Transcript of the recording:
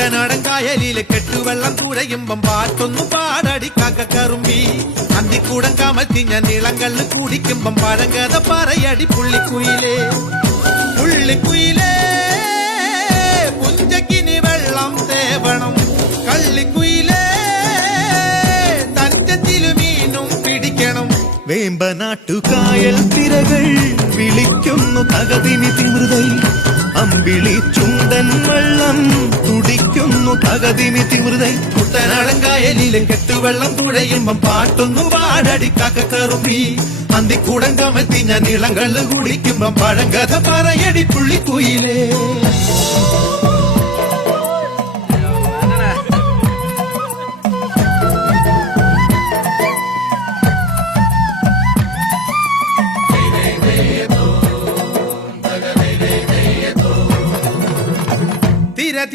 കുട്ടനാടൻ കായലിലെ കെട്ടുവെള്ളം തുഴയുമ്പം പാട്ടൊന്നു പാടടി കാക്കക്കറുമ്പി അന്തിക്കൂടം കമത്തിഞ്ഞ നീളങ്കള്ള് കുടിക്കുമ്പം പഴങ്കഥ പറയടി പുള്ളിക്കുയിലേ പുള്ളിക്കുയിലേ പുഞ്ചക്കിനി വെള്ളം തേവണം കള്ളിക്കുയിലേ തഞ്ചത്തിലു മീനും പിടിക്കണം വേമ്പനാട്ടുകായൽ തിരകൾ വിളിക്കുന്നു തകതിനി തിമൃതൈ അമ്പിളി ചുണ്ടൻ വെള്ളം തുടിക്കുന്നു തകതിനി തിമൃതൈ കുട്ടനാടൻ കായലിലെ കെട്ടുവെള്ളം തുഴയുമ്പം പാട്ടൊന്നു പാടടി കാക്കക്കറുമ്പി അന്തിക്കൂടം കമത്തിഞ്ഞ നീളങ്കള്ള് കുടിക്കുമ്പം പഴങ്കഥ പറയടി പുള്ളിക്കുയിലേ.